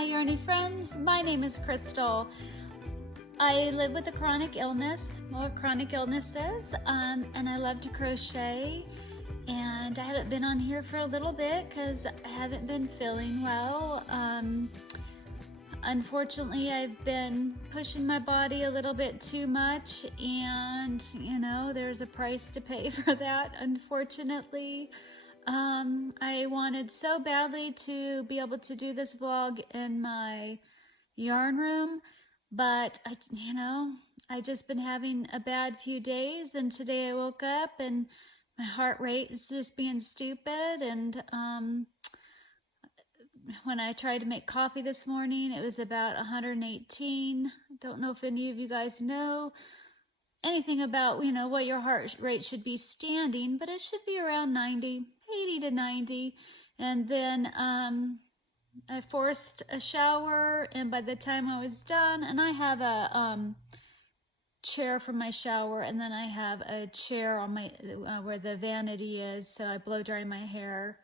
my Yarny friends, my name is Crystal. I live with a chronic illness, or chronic illnesses, and I love to crochet. And I haven't been on here for a little bit because I haven't been feeling well. Unfortunately, I've been pushing my body a little bit too much, and you know, there's a price to pay for that, unfortunately. I wanted so badly to be able to do this vlog in my yarn room, but I just been having a bad few days, and today I woke up and my heart rate is just being stupid, and when I tried to make coffee this morning, it was about 118. I don't know if any of you guys know anything about, what your heart rate should be standing, but it should be around 90, 80 to 90. And then I forced a shower, and by the time I was done, and I have a chair for my shower, and then I have a chair on my where the vanity is, so I blow dry my hair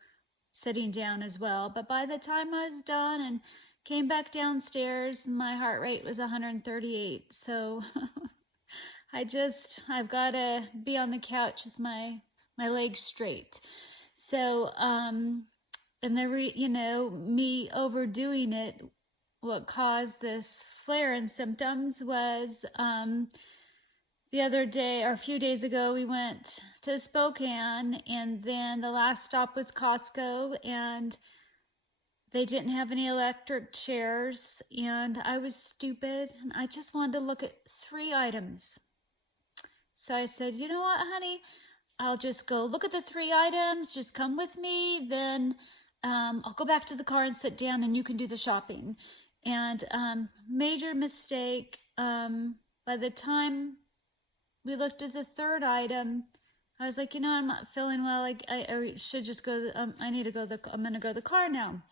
sitting down as well. But by the time I was done and came back downstairs, my heart rate was 138. So I've got to be on the couch with my legs straight. So, and me overdoing it, what caused this flare in symptoms was, the other day, or a few days ago, we went to Spokane, and then the last stop was Costco, and they didn't have any electric chairs, and I was stupid, and I just wanted to look at 3 items. So I said, you know what, honey, I'll just go look at the 3 items, just come with me, then I'll go back to the car and sit down, and you can do the shopping. And major mistake, by the time we looked at the 3rd item, I was like, I'm not feeling well. I should just go. I'm going to go to the car now.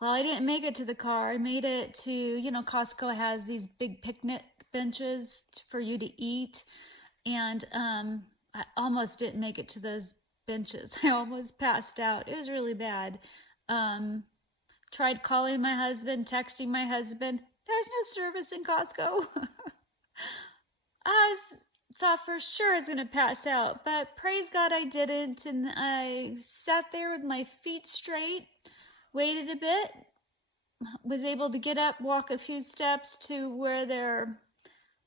Well, I didn't make it to the car. I made it to, Costco has these big picnic benches for you to eat. And I almost didn't make it to those benches. I almost passed out. It was really bad. Tried calling my husband, texting my husband. There's no service in Costco. I thought for sure I was going to pass out, but praise God I didn't, and I sat there with my feet straight, waited a bit, was able to get up, walk a few steps to where their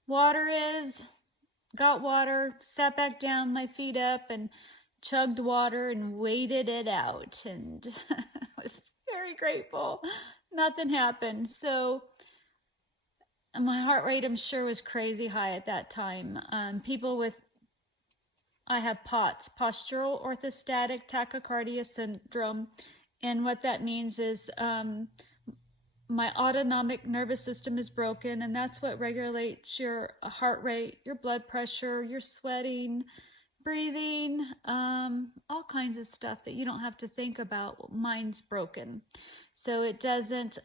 water is, got water, sat back down, my feet up, and chugged water and waited it out, and I was very grateful. Nothing happened. So my heart rate, I'm sure, was crazy high at that time. I have POTS, postural orthostatic tachycardia syndrome. And what that means is my autonomic nervous system is broken, and that's what regulates your heart rate, your blood pressure, your sweating, breathing, all kinds of stuff that you don't have to think about. Mine's broken. So it doesn't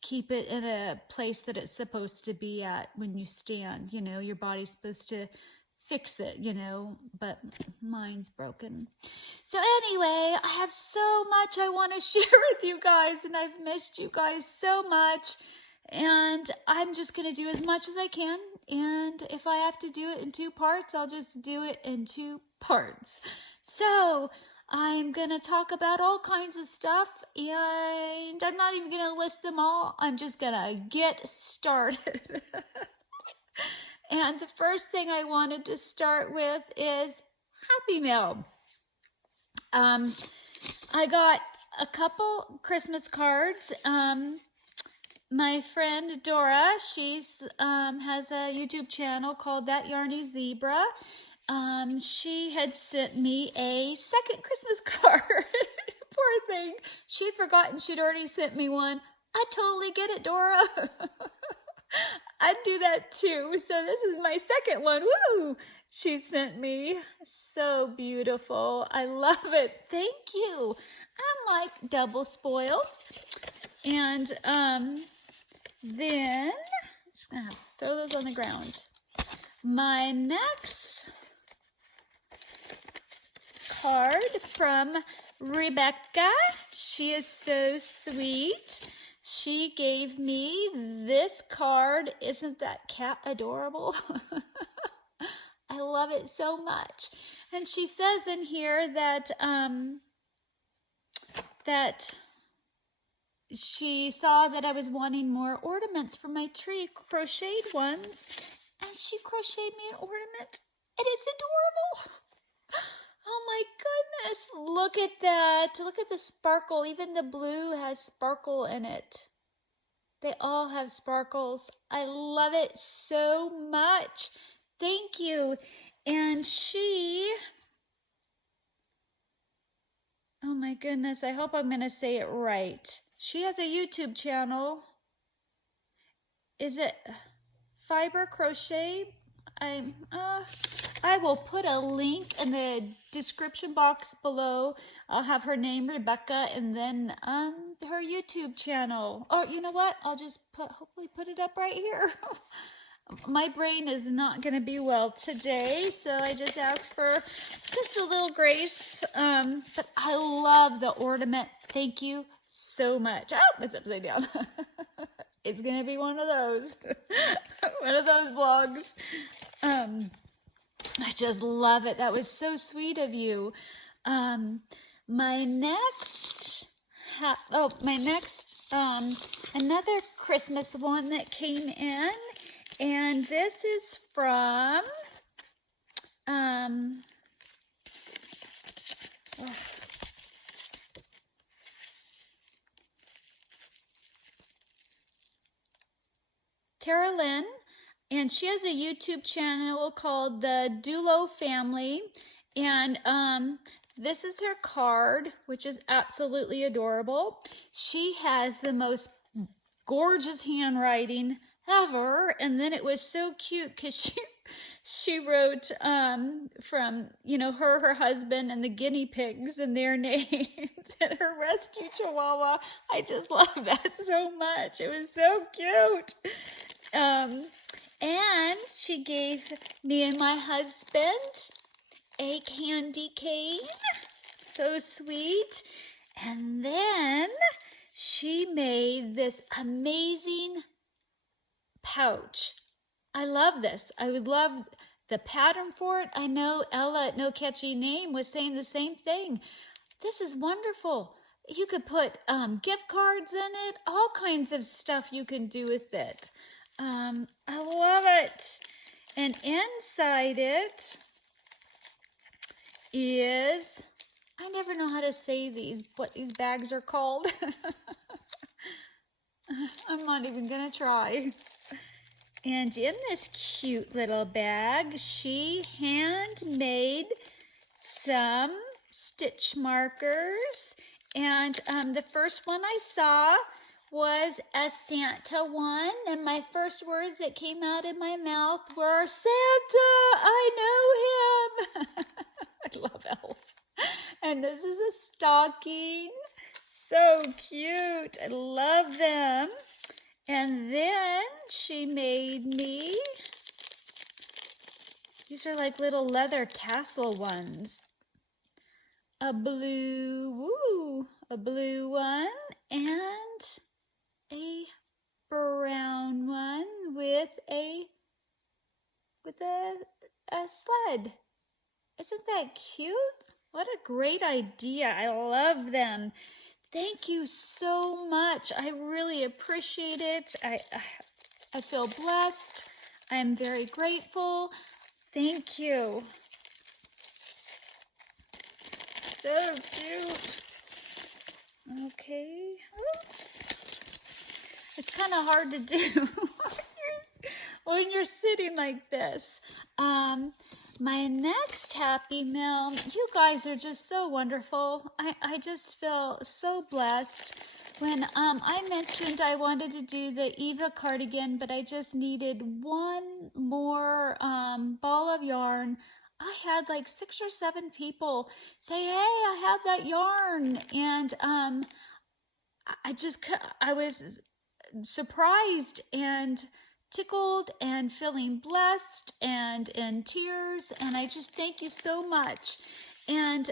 keep it in a place that it's supposed to be at when you stand. Your body's supposed to fix it, but mine's broken. So anyway, I have so much I want to share with you guys, and I've missed you guys so much, and I'm just going to do as much as I can, and if I have to do it in 2 parts, I'll just do it in 2 parts. So I'm going to talk about all kinds of stuff, and I'm not even going to list them all. I'm just going to get started. And the first thing I wanted to start with is Happy Mail. I got a couple Christmas cards. My friend Dora, she's has a YouTube channel called That Yarny Zebra. She had sent me a second Christmas card. Poor thing. She'd forgotten she'd already sent me one. I totally get it, Dora. I'd do that too. So this is my second one. Woo! She sent me. So beautiful. I love it. Thank you. I'm like double spoiled. And then I'm just gonna have to throw those on the ground. My next card from Rebecca. She is so sweet. She gave me this card. Isn't that cat adorable? I love it so much. And she says in here that that she saw that I was wanting more ornaments for my tree, crocheted ones, and she crocheted me an ornament, and it's adorable. Oh my goodness, look at that. Look at the sparkle. Even the blue has sparkle in it. They all have sparkles. I love it so much. Thank you. And she, oh my goodness, I hope I'm going to say it right. She has a YouTube channel. Is it Fiberge Crochet? I will put a link in the description box below. I'll have her name, Rebecca, and then her YouTube channel. Or you know what? I'll just hopefully put it up right here. My brain is not going to be well today, so I just ask for just a little grace. But I love the ornament. Thank you so much. Oh, it's upside down. It's going to be one of those. One of those vlogs. I just love it. That was so sweet of you. My next, another Christmas one that came in, and this is from, Tara Lynn, and she has a YouTube channel called the Dulo Family, and this is her card, which is absolutely adorable. She has the most gorgeous handwriting ever, and then it was so cute because she wrote from, you know, her husband and the guinea pigs and their names and her rescue chihuahua. I just love that so much. It was so cute. And she gave me and my husband a candy cane. So sweet. And then she made this amazing pouch. I love this. I would love the pattern for it. I know Ella at No Catchy Name was saying the same thing. This is wonderful. You could put gift cards in it, all kinds of stuff you can do with it. I love it. And inside it is, I never know how to say these, what these bags are called. I'm not even gonna try. And in this cute little bag, she handmade some stitch markers. And the first one I saw was a Santa one, and my first words that came out of my mouth were, Santa, I know him. I love Elf. And this is a stocking. So cute. I love them. And then she made me, these are like little leather tassel ones. A blue one, and a brown one with a sled. Isn't that cute? What a great idea. I love them. Thank you so much. I really appreciate it. I feel blessed. I'm very grateful. Thank you. So cute. Okay. Oops. It's kind of hard to do when you're sitting like this. My next Happy Mail, you guys are just so wonderful. I just feel so blessed. When I mentioned I wanted to do the Eva cardigan, but I just needed one more ball of yarn, I had like 6 or 7 people say, hey, I have that yarn. And I was surprised and tickled and feeling blessed and in tears, and I just thank you so much. And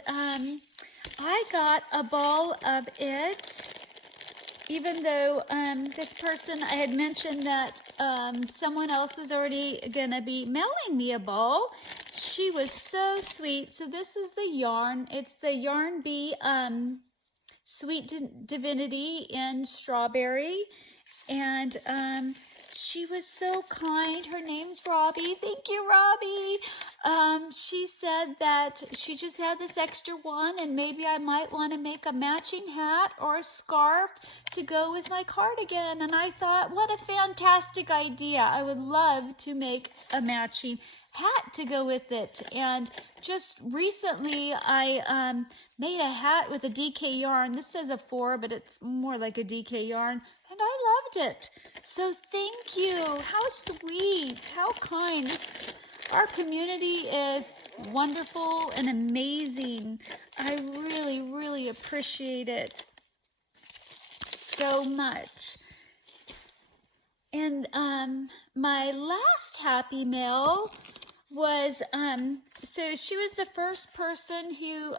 I got a ball of it, even though this person, I had mentioned that someone else was already going to be mailing me a ball. She was so sweet. So this is the yarn. It's the Yarn Bee Sweet Divinity in Strawberry. And she was so kind. Her name's Robbie. Thank you, Robbie. She said that she just had this extra one and maybe I might want to make a matching hat or a scarf to go with my cardigan. And I thought, what a fantastic idea. I would love to make a matching hat to go with it. And just recently I made a hat with a DK yarn. This says a 4, but it's more like a DK yarn. And I loved it. So thank you. How sweet. How kind. Our community is wonderful and amazing. I really, really appreciate it so much. And my last happy mail was, so she was the first person who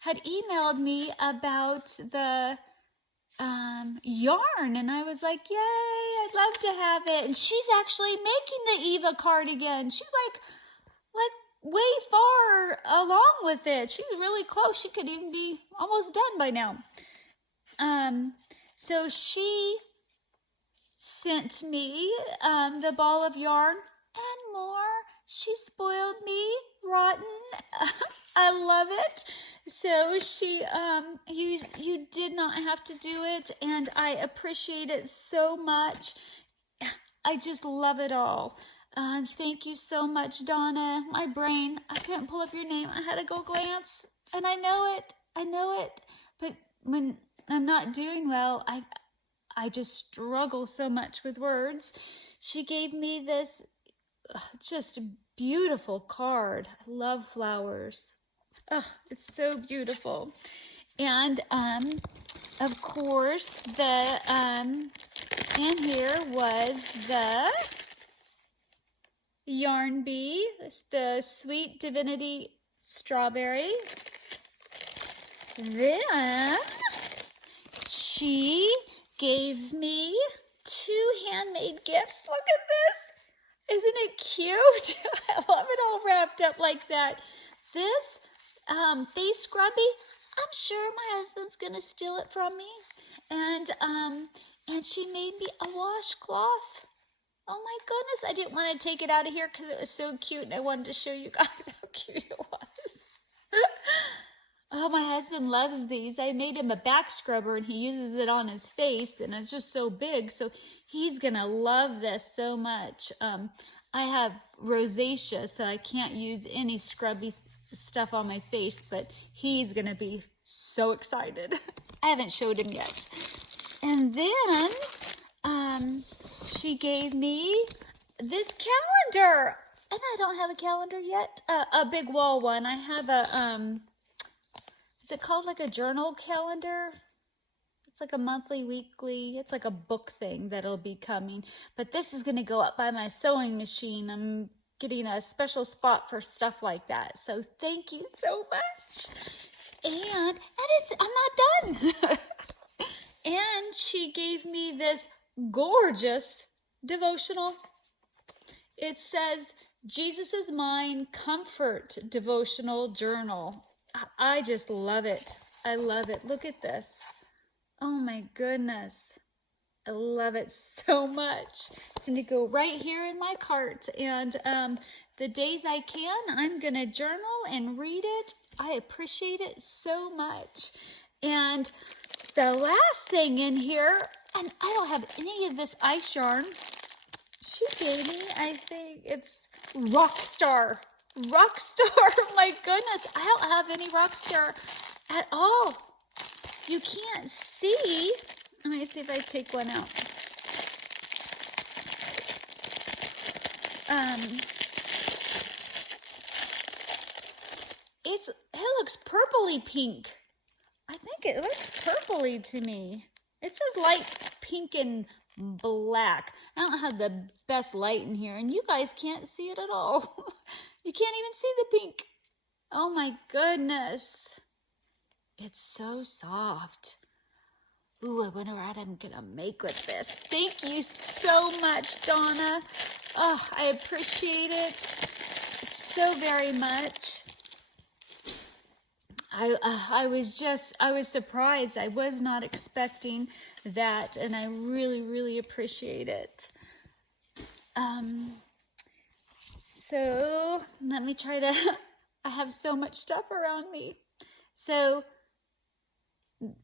had emailed me about the yarn, and I was like, yay, I'd love to have it. And she's actually making the Eva cardigan. She's like way far along with it. She's really close. She could even be almost done by now. So she sent me the ball of yarn and more. She spoiled me rotten. I love it. So she, you did not have to do it, and I appreciate it so much. I just love it all. Thank you so much, Donna. My brain, I couldn't pull up your name. I had to go glance, and I know it. But when I'm not doing well, I just struggle so much with words. She gave me this just beautiful card. I love flowers. Oh, it's so beautiful. And of course the in here was the Yarn Bee. It's the Sweet Divinity Strawberry. Then she gave me 2 handmade gifts. Look at this. Isn't it cute? I love it all wrapped up like that. This face scrubby, I'm sure my husband's gonna steal it from me. And she made me a washcloth. Oh my goodness, I didn't want to take it out of here because it was so cute and I wanted to show you guys how cute it was. Oh, my husband loves these. I made him a back scrubber and he uses it on his face and it's just so big. So he's gonna love this so much. I have rosacea, so I can't use any scrubby stuff on my face, but he's gonna be so excited. I haven't showed him yet. And then she gave me this calendar, and I don't have a calendar yet, a big wall one. I have a is it called like a journal calendar? It's like a monthly, weekly, it's like a book thing that'll be coming, but this is going to go up by my sewing machine. I'm getting a special spot for stuff like that. So thank you so much. And I'm not done. And she gave me this gorgeous devotional. It says, Jesus is Mine Comfort Devotional Journal. I just love it. I love it. Look at this. Oh my goodness. I love it so much. It's going to go right here in my cart. And the days I can, I'm going to journal and read it. I appreciate it so much. And the last thing in here, and I don't have any of this ice yarn. She gave me, I think it's Rockstar. Rockstar, my goodness. I don't have any Rockstar at all. You can't see. Let me see if I take one out. It looks purpley pink. I think it looks purpley to me. It says light pink and black. I don't have the best light in here, and you guys can't see it at all. You can't even see the pink. Oh my goodness. It's so soft. Ooh, I wonder what I'm gonna make with this. Thank you so much, Donna. Oh, I appreciate it so very much. I was surprised. I was not expecting that, and I really, really appreciate it. So let me try to, I have so much stuff around me. So,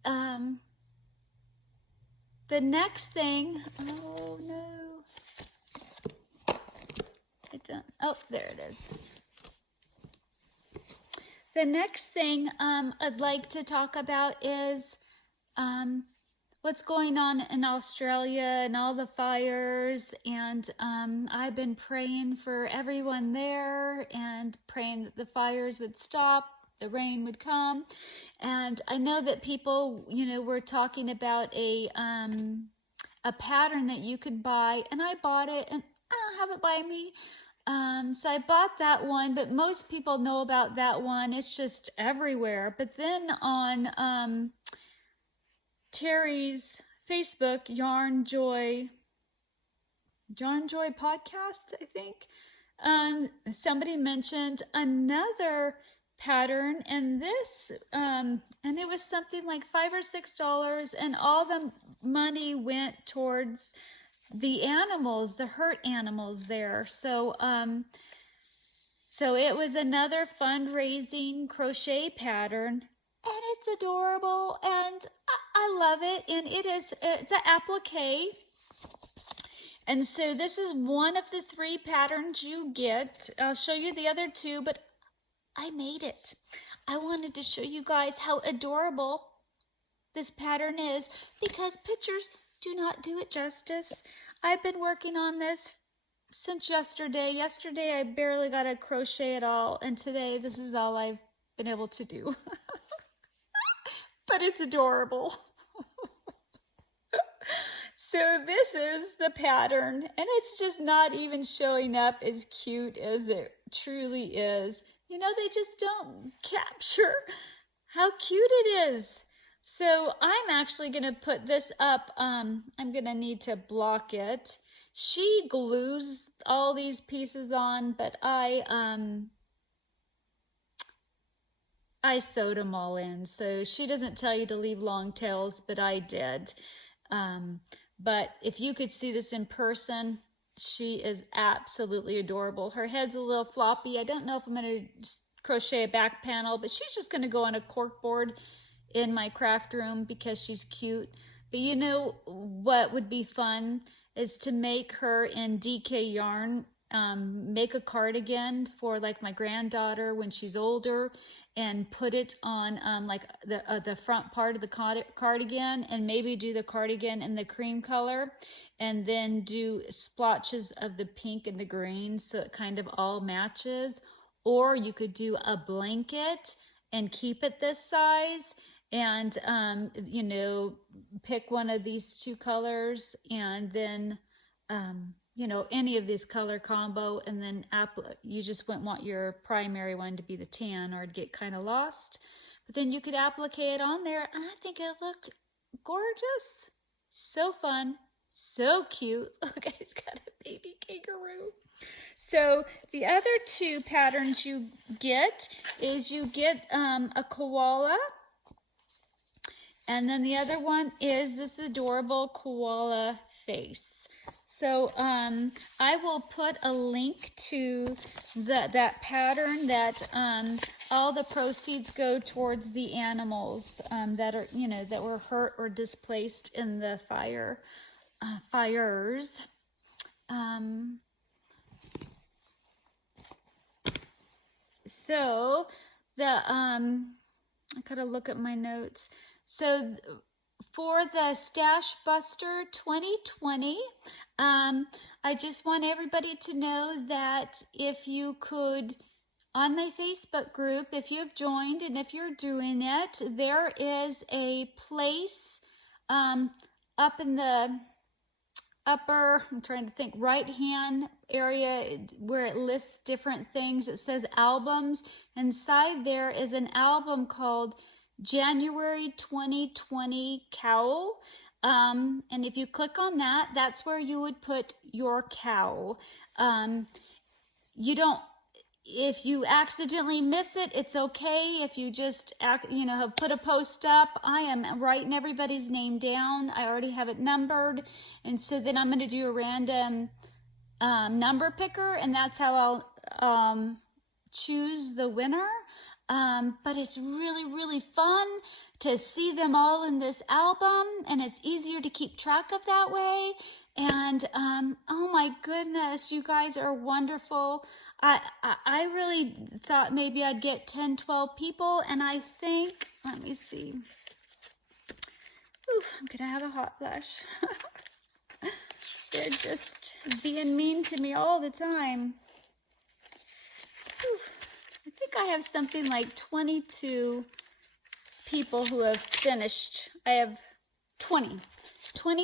the next thing, oh no, I don't, oh, there it is. The next thing I'd like to talk about is what's going on in Australia and all the fires. And I've been praying for everyone there and praying that the fires would stop, the rain would come. And I know that people, were talking about a pattern that you could buy, and I bought it, and I don't have it by me. So I bought that one, but most people know about that one. It's just everywhere. But then on Terry's Facebook, Yarn Joy podcast, I think, somebody mentioned another pattern, and this, and it was something like $5 or $6, and all the money went towards the animals, the hurt animals there. So it was another fundraising crochet pattern, and it's adorable, and I love it. And it's an applique. And so this is one of the 3 patterns you get. I'll show you the other 2, but I made it. I wanted to show you guys how adorable this pattern is, because pictures do not do it justice. I've been working on this since yesterday. Yesterday I barely got to crochet at all, and today this is all I've been able to do. But it's adorable. So this is the pattern, and it's just not even showing up as cute as it truly is. They just don't capture how cute it is. So I'm actually going to put this up. I'm going to need to block it. She glues all these pieces on, but I sewed them all in. So she doesn't tell you to leave long tails, but I did. But if you could see this in person, she is absolutely adorable. Her head's a little floppy. I don't know if I'm going to crochet a back panel, but she's just going to go on a cork board in my craft room because she's cute. But what would be fun is to make her in DK yarn, make a cardigan for like my granddaughter when she's older, and put it on like the front part of the cardigan, and maybe do the cardigan in the cream color, and then do splotches of the pink and the green so it kind of all matches. Or you could do a blanket and keep it this size, and pick one of these 2 colors, and then any of this color combo, and then you just wouldn't want your primary one to be the tan, or it'd get kind of lost. But then you could applique it on there, and I think it'll look gorgeous. So fun, so cute. Look, he's got a baby kangaroo. So the other 2 patterns you get is a koala, and then the other one is this adorable koala face. So I will put a link to that pattern, that all the proceeds go towards the animals that are that were hurt or displaced in the fires. So I gotta look at my notes. So for the Stash Buster 2020, I just want everybody to know that if you could, on my Facebook group, if you've joined and if you're doing it, there is a place up in the upper, I'm trying to think, right hand area where it lists different things. It says albums. Inside there is an album called January 2020 Cowl. And if you click on that, that's where you would put your cowl. You don't, if you accidentally miss it, it's okay. If you just, have put a post up, I am writing everybody's name down. I already have it numbered. And so then I'm going to do a random number picker, and that's how I'll choose the winner. But it's really, really fun to see them all in this album, and it's easier to keep track of that way. And oh my goodness, you guys are wonderful. I really thought maybe I'd get 10, 12 people, and I think, let me see. Ooh, I'm gonna have a hot flash. They're just being mean to me all the time. Ooh, I think I have something like 22 people who have finished. I have 20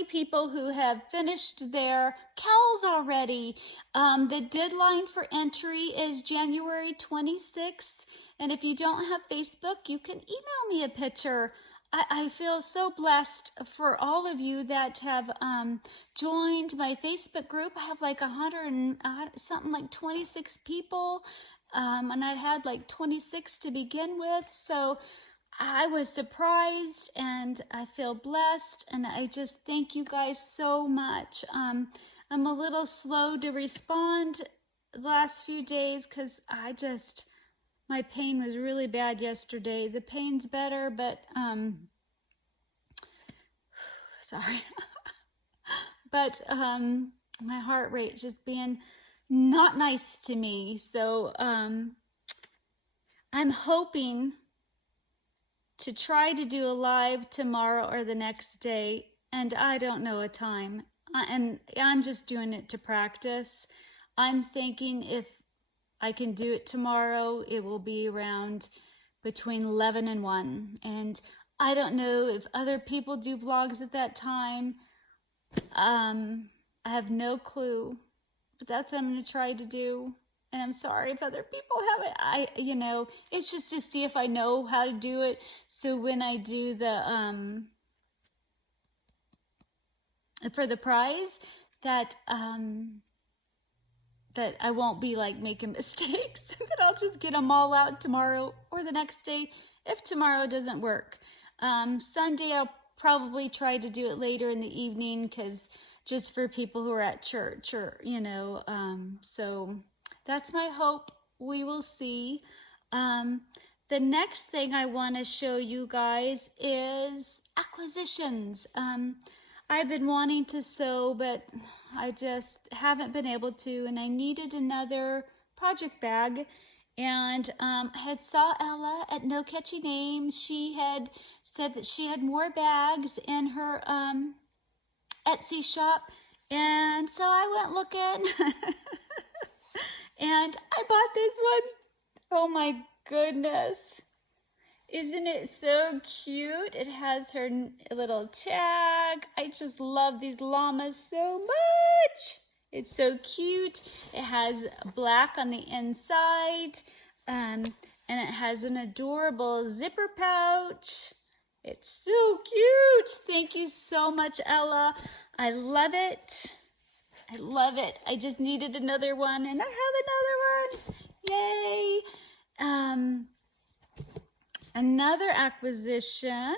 people who have finished their cowls already. The deadline for entry is January 26th. And if you don't have Facebook, you can email me a picture. I feel so blessed for all of you that have joined my Facebook group. I have like 100 and something like 26 people. And I had like 26 to begin with. So I was surprised, and I feel blessed, and I just thank you guys so much. I'm a little slow to respond the last few days because my pain was really bad yesterday. The pain's better, but sorry. But my heart rate's just being not nice to me. So I'm hoping to try to do a live tomorrow or the next day, and I don't know a time. And I'm just doing it to practice. I'm thinking if I can do it tomorrow, it will be around between 11 and 1. And I don't know if other people do vlogs at that time. I have no clue, but that's what I'm going to try to do. And I'm sorry if other people have it. It's just to see if I know how to do it. So when I do the, for the prize, that I won't be like making mistakes, that I'll just get them all out tomorrow or the next day if tomorrow doesn't work. Sunday, I'll probably try to do it later in the evening, because just for people who are at church or, so that's my hope. We will see. The next thing I want to show you guys is acquisitions. I've been wanting to sew, but I just haven't been able to, and I needed another project bag. And I had saw Ella at No Catchy Names. She had said that she had more bags in her Etsy shop, and so I went looking. And I bought this one. Oh my goodness. Isn't it so cute? It has her little tag. I just love these llamas so much. It's so cute. It has black on the inside. And it has an adorable zipper pouch. It's so cute. Thank you so much, Ella. I love it. I love it. I just needed another one, and I have another one. Yay. Another acquisition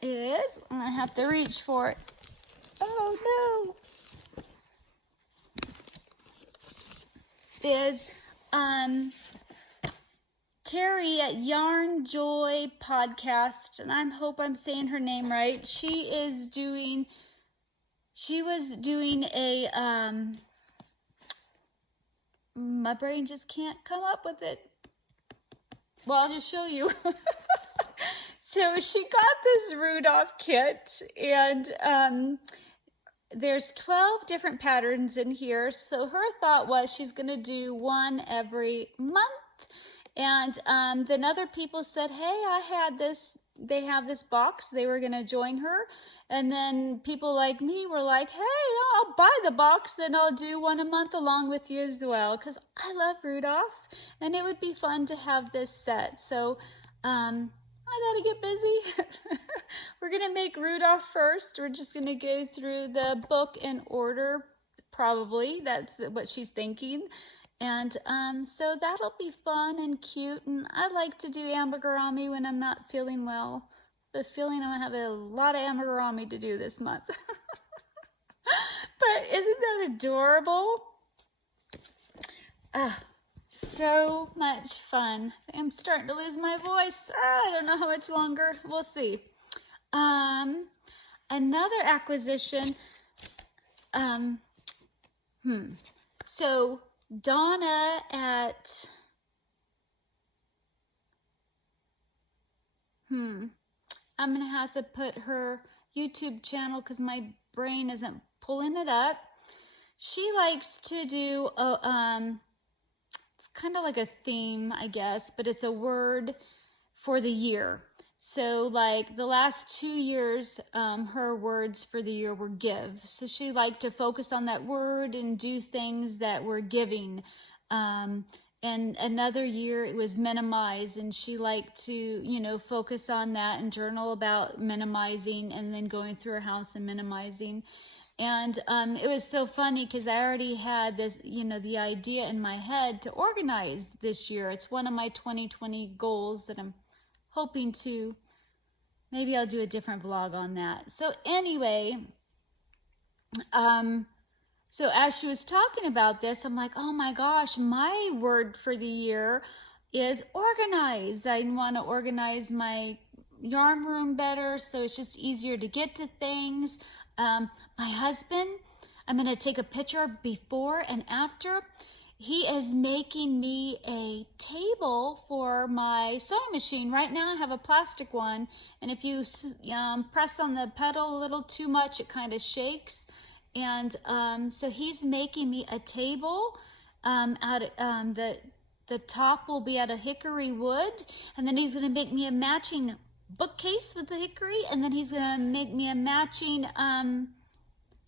is, I'm going to have to reach for it. Oh no. Is Terry at Yarn Joy Podcast, and I hope I'm saying her name right. She was doing a, my brain just can't come up with it. Well, I'll just show you. So she got this Rudolph kit, and there's 12 different patterns in here. So her thought was she's going to do one every month. And then other people said, hey, they have this box. They were going to join her. And then people like me were like, hey, I'll buy the box and I'll do one a month along with you as well, because I love Rudolph and it would be fun to have this set. So I gotta get busy. We're gonna make Rudolph first. We're just gonna go through the book in order, probably. That's what she's thinking. And so that'll be fun and cute. And I like to do amigurumi when I'm not feeling well. The feeling I'm gonna have a lot of amigurumi to do this month. But isn't that adorable? So much fun. I'm starting to lose my voice. I don't know how much longer. We'll see. Another acquisition. So Donna at I'm gonna have to put her YouTube channel because my brain isn't pulling it up. She likes to do it's kind of like a theme, I guess, but it's a word for the year. So like the last 2 years, her words for the year were give. So she liked to focus on that word and do things that were giving. And another year it was minimize, and she liked to, you know, focus on that and journal about minimizing and then going through her house and minimizing. And it was so funny because I already had this, you know, the idea in my head to organize this year. It's one of my 2020 goals that I'm hoping to, maybe I'll do a different vlog on that. So anyway, so as she was talking about this, I'm like, oh my gosh, my word for the year is organize. I want to organize my yarn room better so it's just easier to get to things. My husband, I'm going to take a picture of before and after. He is making me a table for my sewing machine. Right now I have a plastic one, and if you press on the pedal a little too much, it kind of shakes. And so he's making me a table out of, the top will be out of hickory wood, and then he's going to make me a matching bookcase with the hickory, and then he's going to make me a matching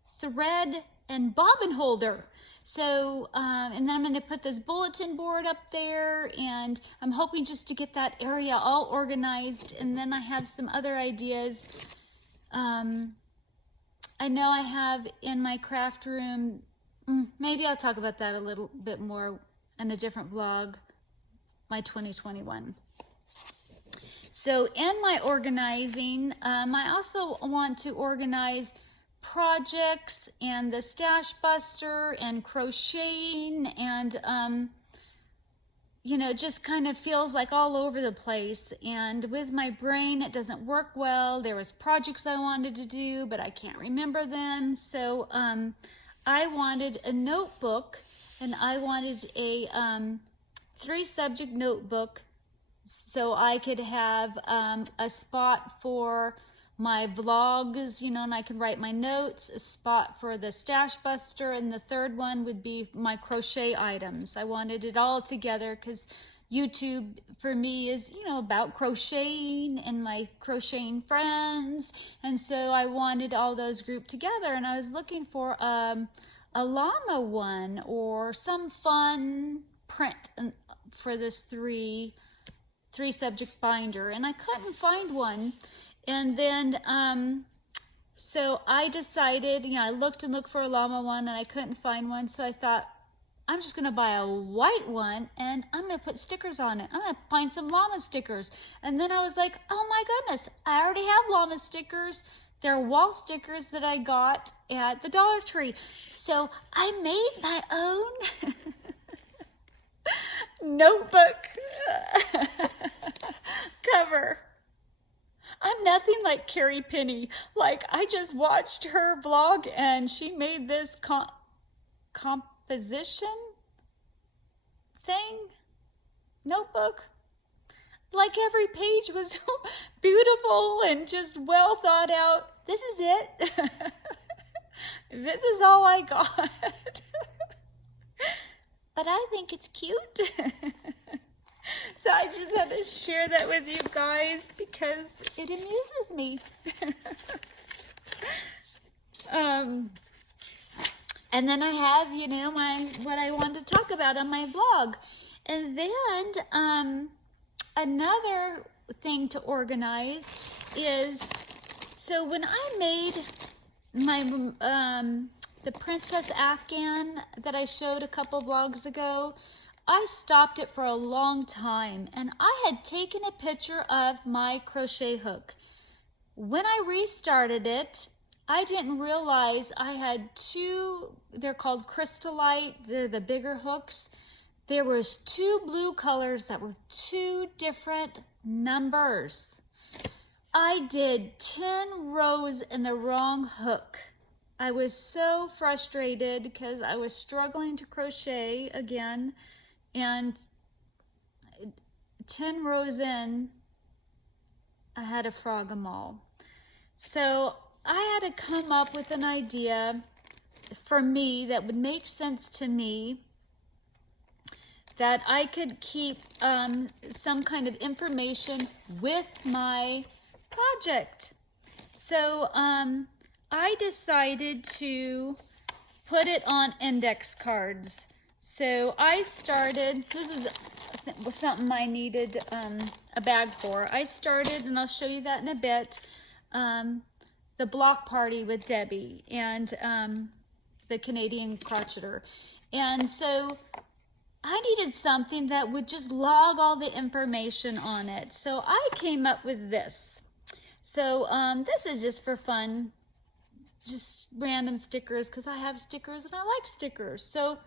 thread and bobbin holder. So, and then I'm going to put this bulletin board up there, and I'm hoping just to get that area all organized. And then I have some other ideas. I know I have in my craft room, maybe I'll talk about that a little bit more in a different vlog, my 2021. So in my organizing, I also want to organize projects and the stash buster and crocheting, and you know, just kind of feels like all over the place. And with my brain, it doesn't work well. There was projects I wanted to do, but I can't remember them. So I wanted a notebook, and I wanted a 3-subject notebook so I could have a spot for my vlogs, you know, and I can write my notes, a spot for the stash buster, and the third one would be my crochet items. I wanted it all together because YouTube for me is, you know, about crocheting and my crocheting friends, and so I wanted all those grouped together. And I was looking for a llama one or some fun print for this three subject binder, and I couldn't find one. And then, so I decided, you know, I looked and looked for a llama one and I couldn't find one. So I thought, I'm just going to buy a white one and I'm going to put stickers on it. I'm going to find some llama stickers. And then I was like, oh my goodness, I already have llama stickers. They're wall stickers that I got at the Dollar Tree. So I made my own notebook cover. I'm nothing like Carrie Penny. Like, I just watched her vlog and she made this composition thing, notebook. Like, every page was beautiful and just well thought out. This is it. This is all I got. But I think it's cute. So I just had to share that with you guys because it amuses me. And then I have, you know, what I wanted to talk about on my vlog. And then another thing to organize is, so when I made my the Princess Afghan that I showed a couple vlogs ago, I stopped it for a long time, and I had taken a picture of my crochet hook. When I restarted it, I didn't realize I had two, they're called Crystallite, they're the bigger hooks. There was two blue colors that were two different numbers. I did 10 rows in the wrong hook. I was so frustrated because I was struggling to crochet again, and 10 rows in, I had to frog them all. So I had to come up with an idea for me that would make sense to me, that I could keep some kind of information with my project. So I decided to put it on index cards. So I started, this is something I needed a bag for. I started, and I'll show you that in a bit, the block party with Debbie and the Canadian crocheter. And so I needed something that would just log all the information on it. So I came up with this. So this is just for fun, just random stickers, because I have stickers and I like stickers. So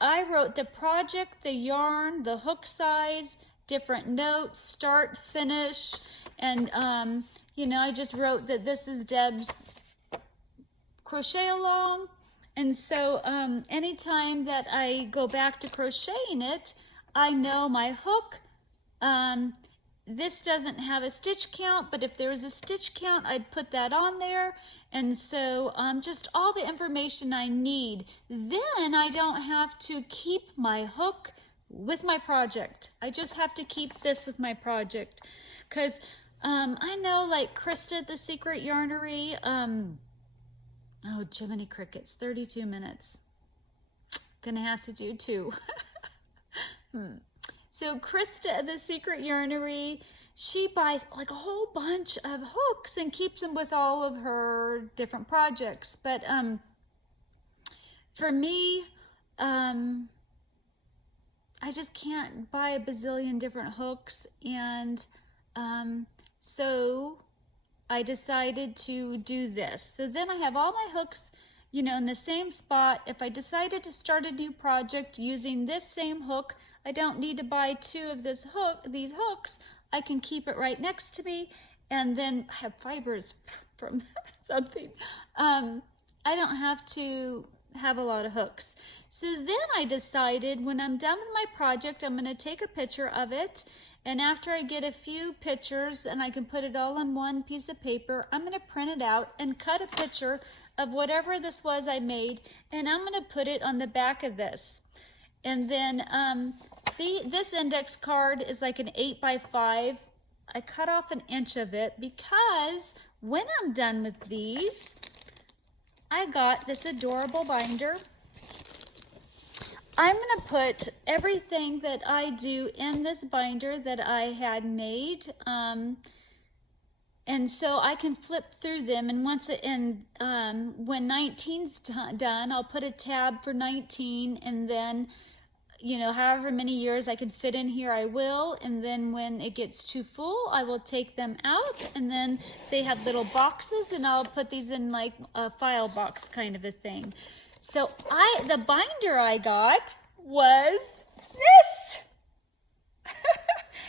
I wrote the project, the yarn, the hook size, different notes, start, finish, and you know, I just wrote that this is Deb's crochet along. And so anytime that I go back to crocheting it, I know my hook, this doesn't have a stitch count, but if there was a stitch count, I'd put that on there. And so just all the information I need. Then I don't have to keep my hook with my project. I just have to keep this with my project. Because I know, like Krista, the Secret Yarnery, oh, Jiminy Crickets, 32 minutes. Gonna have to do two. So Krista, the Secret Yarnery, she buys like a whole bunch of hooks and keeps them with all of her different projects. But for me, I just can't buy a bazillion different hooks. And so I decided to do this. So then I have all my hooks, you know, in the same spot. If I decided to start a new project using this same hook, I don't need to buy two of these hooks. I can keep it right next to me, and then I have fibers from something. I don't have to have a lot of hooks. So then I decided, when I'm done with my project, I'm going to take a picture of it. And after I get a few pictures and I can put it all on one piece of paper, I'm going to print it out and cut a picture of whatever this was I made, and I'm going to put it on the back of this. And then this index card is like an 8x5. I cut off an inch of it because when I'm done with these, I got this adorable binder. I'm going to put everything that I do in this binder that I had made. And so I can flip through them, and once when 19's done, I'll put a tab for 19, and then, you know, however many years I can fit in here, I will. And then when it gets too full, I will take them out, and then they have little boxes, and I'll put these in like a file box kind of a thing. So the binder I got was this.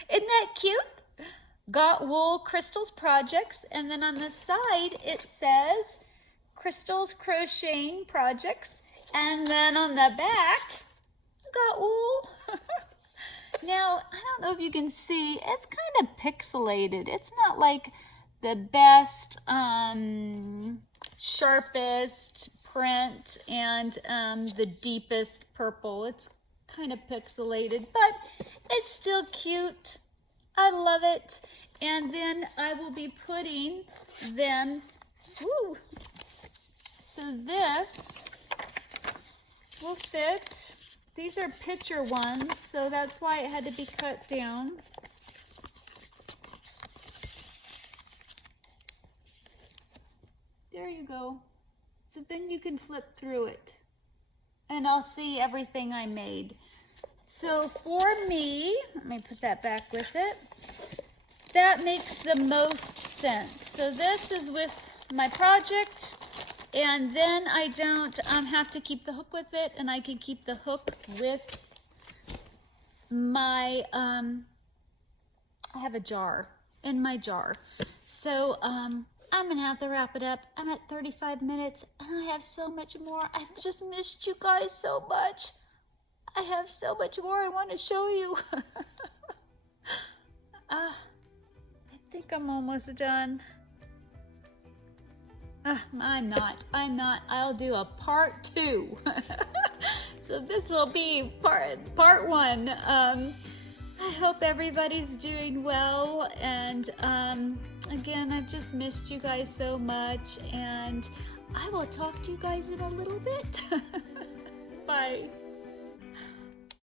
Isn't that cute? Got Wool Crystals Projects, and then on the side it says Crystals Crocheting Projects, and then on the back, Got Wool. Now, I don't know if you can see, it's kind of pixelated. It's not like the best, sharpest print and the deepest purple. It's kind of pixelated, but it's still cute. I love it. And then I will be putting them So this will fit. These are picture ones, so that's why it had to be cut down. There you go. So then you can flip through it and I'll see everything I made. So for me, let me put that back with it. That makes the most sense. So this is with my project, and then I don't have to keep the hook with it, and I can keep the hook with my, I have a jar in my jar. So I'm gonna have to wrap it up. I'm at 35 minutes and I have so much more. I've just missed you guys so much. I have so much more I want to show you. I think I'm almost done. I'm not. I'll do a part 2. So this will be part 1. I hope everybody's doing well, and again, I've just missed you guys so much, and I will talk to you guys in a little bit. Bye.